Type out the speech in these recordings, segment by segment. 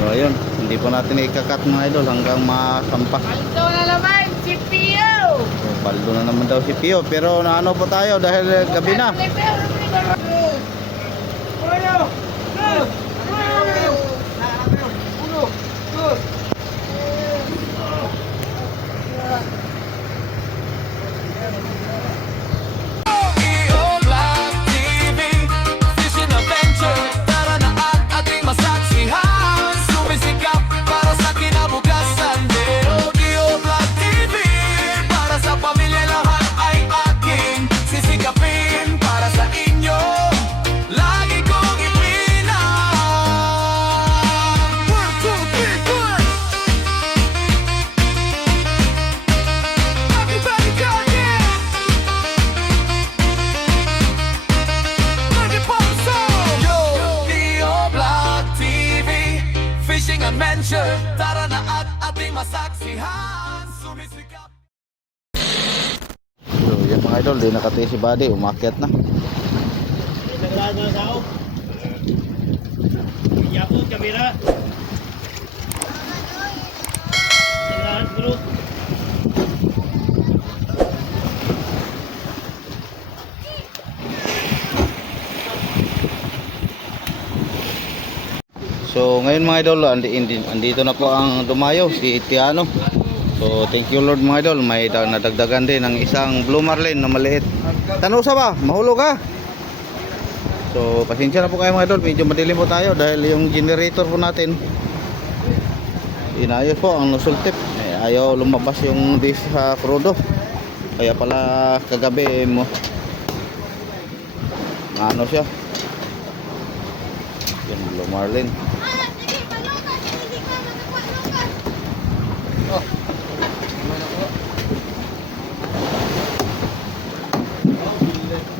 So ayun, hindi po natin ikakat mga idol hanggang masampa. Paldo na naman, si Pio! So, paldo na naman daw si Pio, pero naano po tayo dahil gabi na. Adventure, tara na at ating masaksihan, sumisikap. So yan mga idol, di nakati si Buddy, umakyat na. Nagrado na sao. Yapo kamera. Nagrado bro. So ngayon mga idol, andito na po ang dumayo, si Tiano. So thank you Lord mga idol, may nadagdagan din ng isang blue marlin na maliit. Tanusa ba? Mahulog ka? So pasensya na po kayo mga idol, medyo madilim po tayo dahil yung generator po natin inayos po ang nozzle tip. Ayaw lumabas yung disc sa krudo. Kaya pala kagabi mo ano siya, yung blue marlin.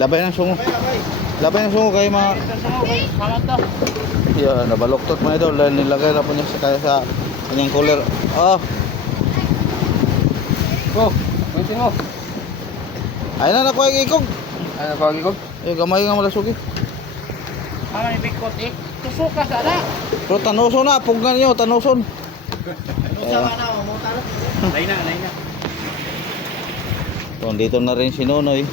Labay ng sungo. Labay ng sungo kayo mga. Yeah, nabaluktot mga idol dahil nilagay na po niya kaya sa kanyang cooler. Oh. Go, waiting mo. Ayun na nakuha yung ikog. Ano pa gigog? Eh, gamay nga malasugi. Ano ni Bikot eh? Tusuka sa na! Pero tanuson na, pugnan nyo, tanuson. Lay na. So, dito na rin si Nonoy.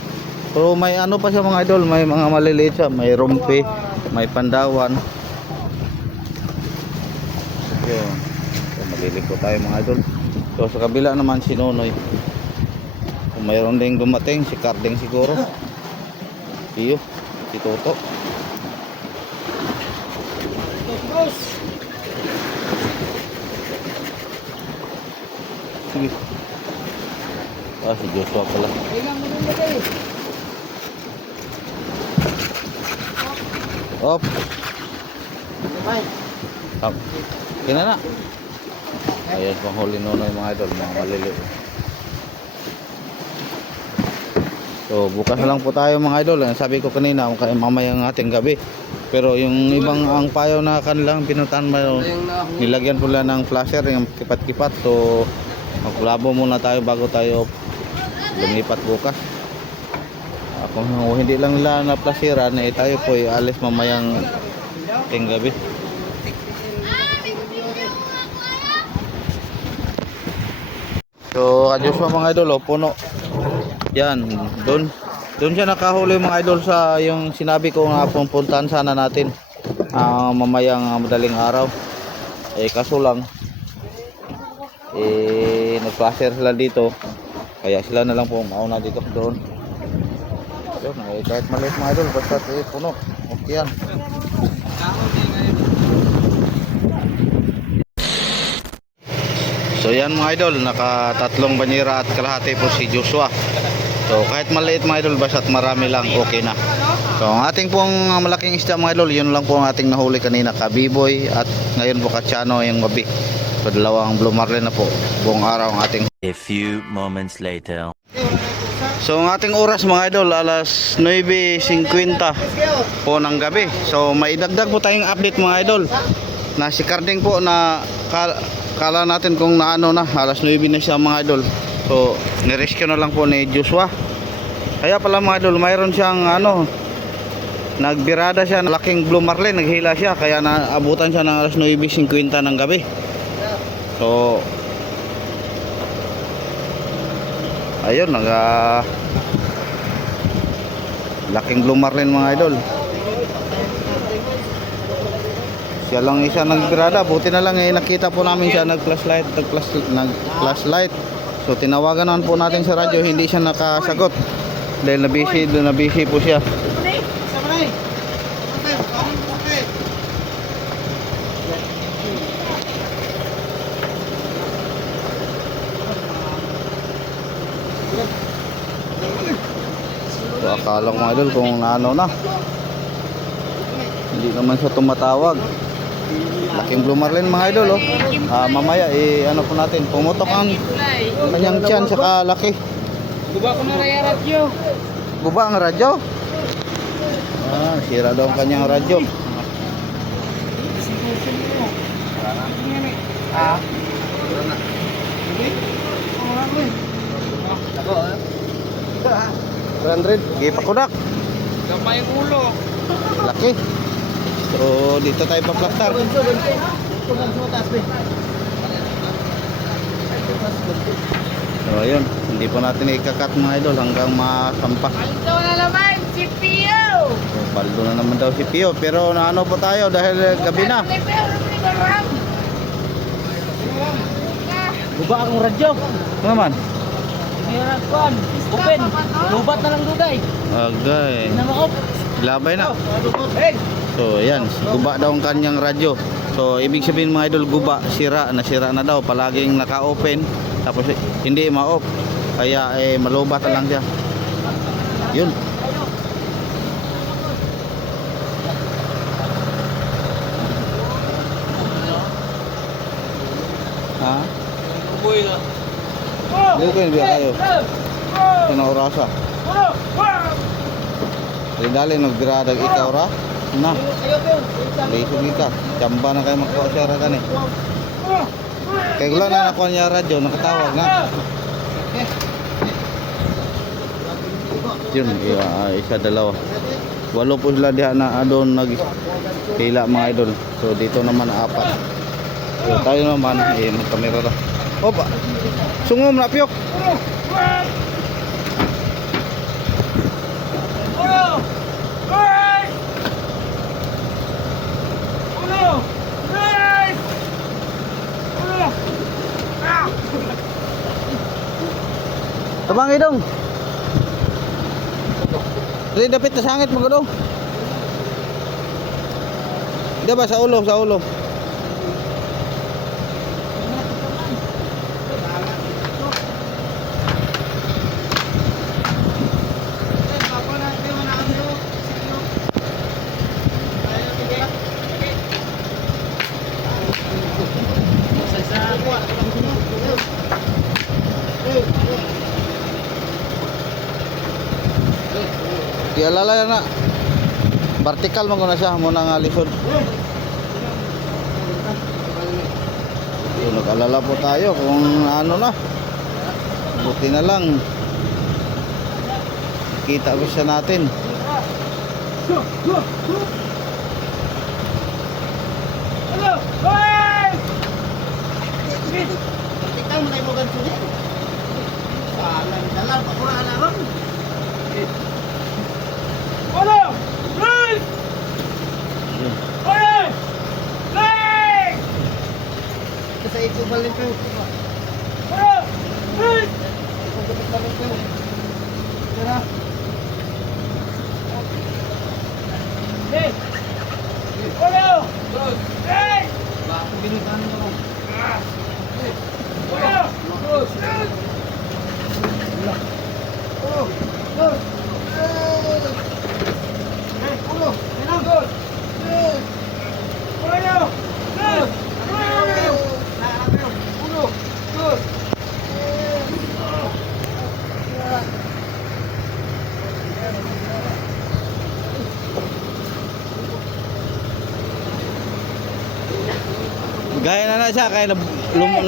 Pero may ano pa siya mga idol, may mga maliliit siya, may rumpi, may pandawan. Yun. So, maliliit po tayo mga idol. So sa kabila naman si Nonoy. So, mayroon ding dumating, si Carding siguro. Iyo, si Toto. Sige. Ah, si Joshua pala. Op. Up. Kina na. Ayan pang huli Nonoy mga idol, mga maliliit. So bukas na lang po tayo mga idol. Sabi ko kanina, mamayang ating gabi. Pero yung ibang ang payo na kanilang pinutan mo, nilagyan po lang ng flasher, yung kipat-kipat. So maglabo muna tayo bago tayo lumipat bukas. Kung hindi lang nila na plasiran, eh tayo po alis mamayang ating gabi. So adios mga idol, oh, puno. Yan, doon siya nakahuli mga idol sa yung sinabi ko nga pupuntahan sana natin mamayang madaling araw. Eh kaso lang nag-flasher sila dito. Kaya sila na lang po mauna dito doon. Yun, kahit maliit mga idol basta puno. Okay yan. So yan mga idol, nakatatlong banyera at kalahati po si Joshua. So kahit maliit mga idol basta't marami lang, okay na. So ang ating pong malaking isda mga idol, yun lang po ang ating nahuli kanina, kabiboy at ngayon po katsano yung gabi. So dalawang blue marlin na po buong araw ang ating. A few moments later. So ang ating oras mga idol, alas 9:50 po ng gabi. So maidagdag po tayong update mga idol. Na si Carding po na kala natin kung naano na, alas 9 na siya mga idol. So nirescue na lang po ni Joshua. Kaya pala mga idol, mayroon siyang ano, nagbirada siya, laking Blue Marlin, naghila siya, kaya naabutan siya ng alas 9:50 ng gabi. So ayun, laking Blue Marlin mga idol. Siya lang isa nagbirada, buti na lang nakita po namin siya nag-flashlight. So tinawagan naman po natin sa radyo, hindi siya nakasagot dahil na-busy po siya. So akala ko mga idol kung ano na, hindi naman siya tumatawag. Laking Blue Marlin mga idol oh. Mamaya ano po natin, pumutok ang kanyang tiyan saka laki. Guba ko na raya radyo. Guba ang radyo? Sira daw ang kanyang radyo. Ah. 300, gipakudak. Gamay ang ulo. Laki. So dito tayo paplastar. So ayun, hindi po natin ikakat mga idol hanggang masampak. Ito na naman, si Pio. So baldo na naman daw si Pio, pero naano po tayo dahil gabi na. Guba akong radyo. Ano naman? Meron kon. Open. Lubat na lang dugay. Agay. Namaop. Labay na. Hey. So ayan, guba daw ang kanyang radyo. So ibig sabihin mga idol, guba, nasira na daw, palaging naka-open tapos hindi ma-off. Kaya malubat na lang siya. Yun. Ha? Uboy na. Dito ko yung biya kayo. Pinaurasa. Dali nagdiradag ikaw ra. Na. Lisog ka. Chamba na kayo magkakasara ka ni. Kaya gula na nakuha niya radyo, nakatawag na. Yun, isa dalawa. 8 po sila diha na doon nagtila mga idol. So dito naman 4. So tayo naman, magkamera na. Opa! Sungom na piyok! Tabang idong. Dili dapit na sangit mo gadong. Di ba sa ulo, sa ulo. Di alala na. Vertical man ko na siya muna nga lisod. So, nag-alala po tayo kung ano na. Buti na lang. Kita ko siya natin. Hello! Hoy! Vertical mo na yung ganito niya. Dalam, ako na alam. Hello! Hey! Hey! Hey! Kasi ito balik ko. Hello! Hey! Ito balik ko. Tara. Hey! Hello! Hey! Bakit binitan mo? Hello! Gaya na siya, kaya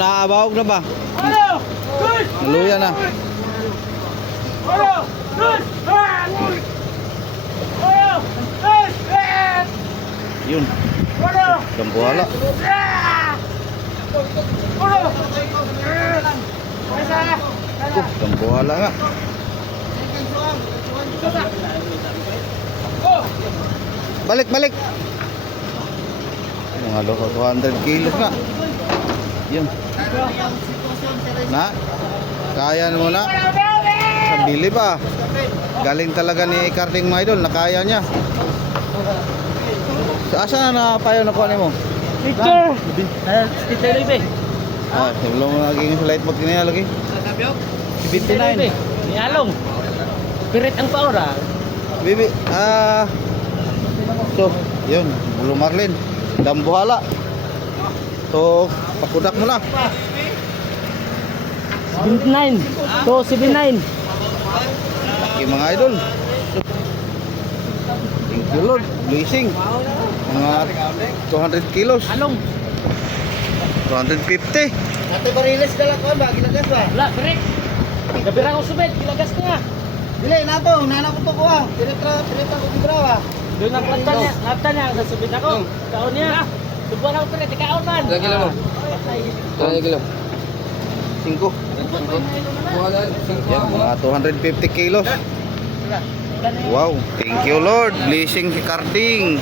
naabawag na ba? Naluya na. Hey! Yun. Dambuhala. Dambuhala nga. Balik, balik. Mga loko, 200 kilos nga. Yun. Na? Kaya mo na? Sa bili pa. Galing talaga ni Karting mga idol, nakaya niya. Asa na payo na kuha mo? Teacher! Teacher Libe. Ah, sebelum mo naging flight mode kanina lagi. 29. Ni Along. Pirit ang paora. Bibi, so, yun, Bulu Marlin, Dambuhala. So, pakudak mo na. 79. To 79. Okay, mga idol. Thank you Lord, blessing. Mga 200 kilos, Along. 250. Ate Bariles ka lang ko ba? Gilagas ba? Wala, pirit. Gabira ko subed, kilagas ka nga. Dili, nato. Nana ko to ko ah. Direta ko gibrawa. Doon ang lata niya, sa subed ako. Kaon niya. Dubuan ako pirit, ikaon man. Lagi lang mo. Lagi lang. 5. Yan, mga 250 kilos. Wow, thank you Lord, blessing si Karting.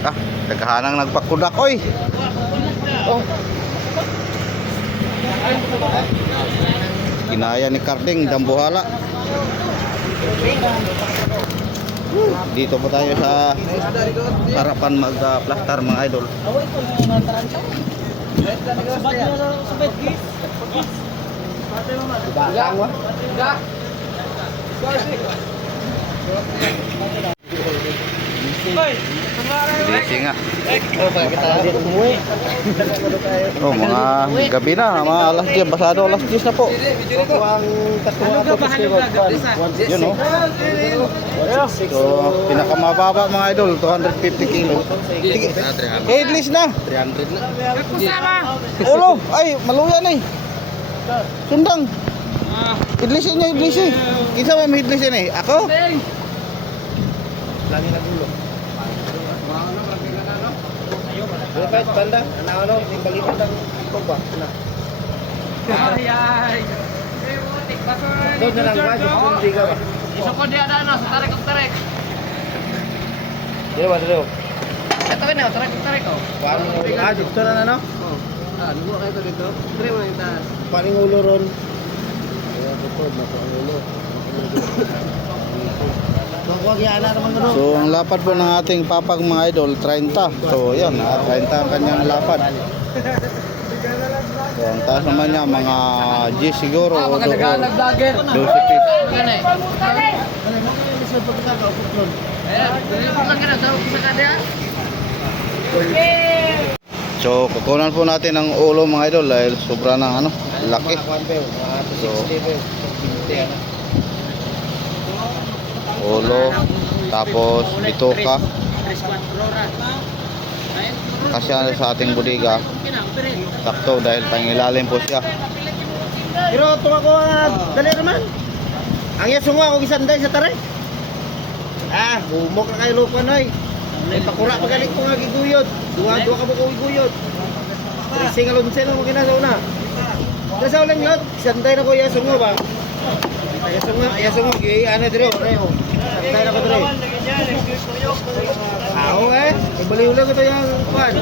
Ah, nagkahanang nagpakudak oy. Oh. Kinaya ni Karting, Dambuhala. Dito po tayo sa harapan mag-plaster mga idol. Away ko mga taranta. Subad niya sa subed, gis. Blessing nga. Oh, mga gabi na, mga alas 10, basado alas 10 na po. Yun oh. So, pinakamababa mga idol, 250 kilos. Sige, headless na. 300 na. Ulo, ay, maluya na eh. Sundang. Headlessin niya, headlessin. Kinsa may headlessin eh? Ako? Lagi na gulo. Dapat banda, ano, yung balikan ng pagba. Ay. Doon na lang ba? Hindi ka ba? Iso ko dia na sa tarik og tarik. Dito ba dito? Ito na, tarik ko. Paano dito na ano? Luwa kayo dito. Dire mo yung taas. Paling ulo ron. Ayan, bukod na ang ulo. Huwag yan na naman gano'n. So, ang lapad po ng ating papag mga idol, 30. So, yan, 30 ang kanyang lapad. So, ang taas naman niya, mga G siguro. O 12 feet. So, kukunan po natin ang ulo mga idol dahil sobra ng ano, laki. So, ulo, tapos bituka. Kasi ano sa ating bodega, sakto dahil pangilalim po siya. Pero tunga ko dali naman. Ang yasungo ako gisanday sa taray. Ah, bumok na kayo lupan ay. May pakura pagaling ko nga giguyod. Duwa ka mo ko giguyod. Tracing alon sa mo kinasa una. Nasa ulang yun, sanday na ko yasungo ba? Yasungo gi ana dire oray ho. Sanday na ko dire. Ako eh, ibaliw lang ko to yung kwan.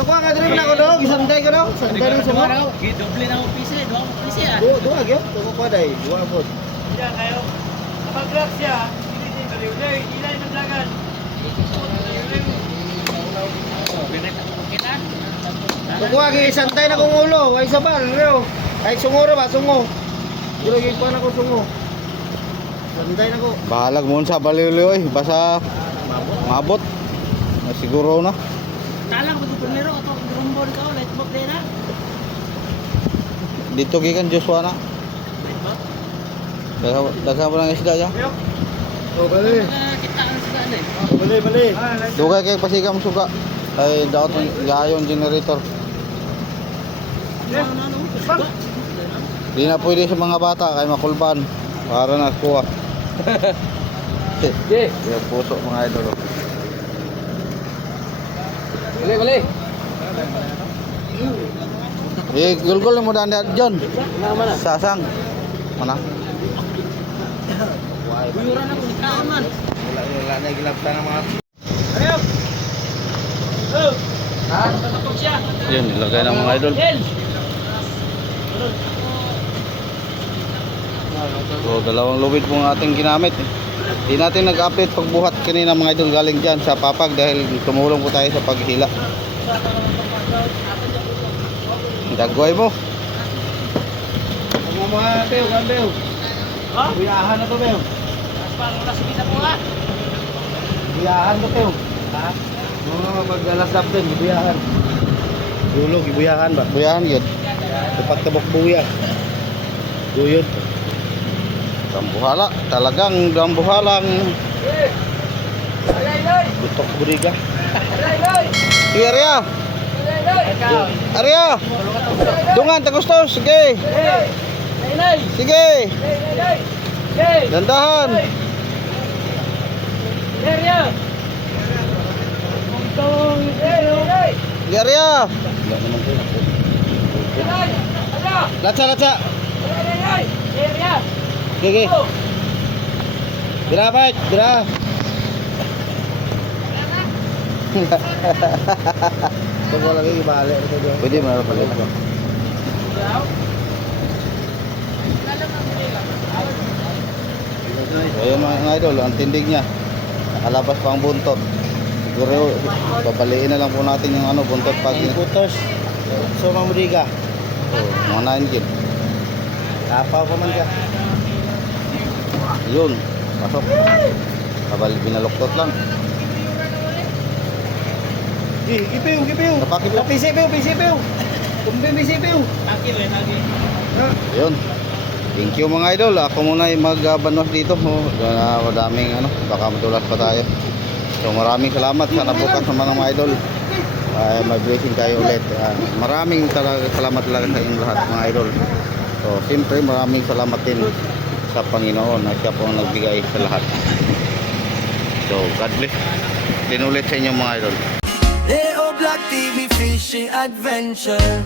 Kuha ka dire na ko do, gisanday ko do. Sanday na sungo. Doble na mo pisi, do mo pisi ah. Dua gyud, tuko pa dai, dua pod. Diyan kayo. Kapag vlog siya, hindi baliw dai, hindi na naglagan. Kuha gi santay na kong ulo, ay sabal, reo. Ay sunguro ba, sungo. Dilo gi pa na ko sungo. Santay na ko. Bahalag mo sa baliw-liw eh, basta mabot. Siguro na. Talang ko primero ato grumbon ka ulit mo na. Dito gikan Joshua na. Daghang mo ng isda dyan. Oh, bali. Kita ang sila eh. Bali, bali. Dugay kay pasigam suga. Ay daot gayon generator. Di na pwede sa mga bata kay makulban. Para na kuha. Okay. Yung puso mga idol. Oh. Bali. Gulgul mo daan John. Mana? Sasang. Mana? Buyuran ako ni Kaman. Wala na gilapta ng mga... Ayo. Oh. Ha? Tatok siya. Yun, nilagay ng mga idol. Ken. So, dalawang lubid po ang ating ginamit. Di natin nag-update pagbuhat kanina mga idol galing dyan sa papag dahil tumulong po tayo sa paghila. Dagway mo. Ang mga Beo, kan Beo. Ha? Buyahan na to Beo. Parang nasa kita mo ha. Buyahan to Beo. Ha? Mga mag-alas din, buyahan. Dulog, buyahan ba? Buyahan yun. Dapat tabok buya. Guyod. Dambuhala. Talagang dambuhalang Butok buriga. Sige, Arya. Arya. Dungan, tagustos. Sige. Sige. Dandahan. Sige, Arya. Latsa, latsa. Gigi. Bira, Pat. Bira. Ito ko lagi ibalik. Pwede mo na palit. Ayun mga idol, ang tindig niya. Nakalabas pa ang buntot. Siguro, babaliin na lang po natin yung buntot pag Putos. So, mamuriga. mga 9 kid. Tapaw pa man ka. Yun, pasok. Kabal binaluktot lang. Gipiw, gipiw. Napakit lang. Pisi, piw. Kumbin, pisi, piw. Yun. Thank you mga idol. Ako muna yung magbanos dito. Madaming baka madulas pa tayo. So maraming salamat. Sana bukas naman mga idol. May blessing tayo ulit. Maraming salamat talaga sa inyong lahat mga idol. So siyempre maraming salamat din sa Panginoon na siya po ang nagbigay sa lahat. So God bless din ulit sa inyong mga idol. Leo Black TV Fishing Adventure.